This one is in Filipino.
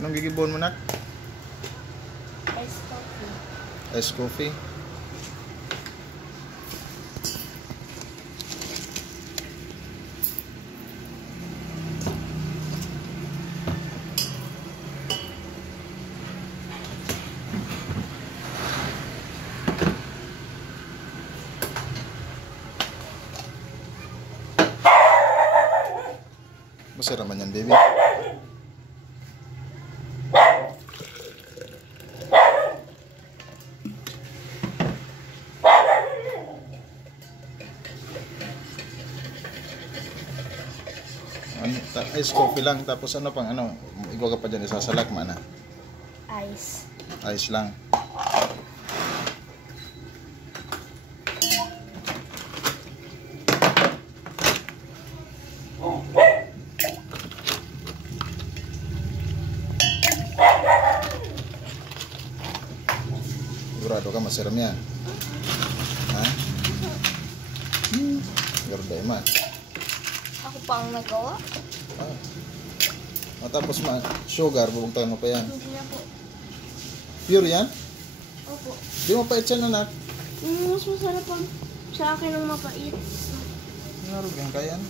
Anong gigibon mo, nak? Ice coffee. Ice coffee. Masarap man yan, baby. Ice coffee lang, tapos ano pang ano, igawa ka pa dyan, isasalak mana. Ice. Ice lang. Sigurado ka masarap yan. Ha? Sigurado man. Ako pa ang nagawa? Ah. Matapos sugar, bubugtahan mo pa yan. Hindi na po. Pure yan? Opo. Di mo pa itsan, anak. Mas masarap ang sa akin ang mapait. Narugan ka yan.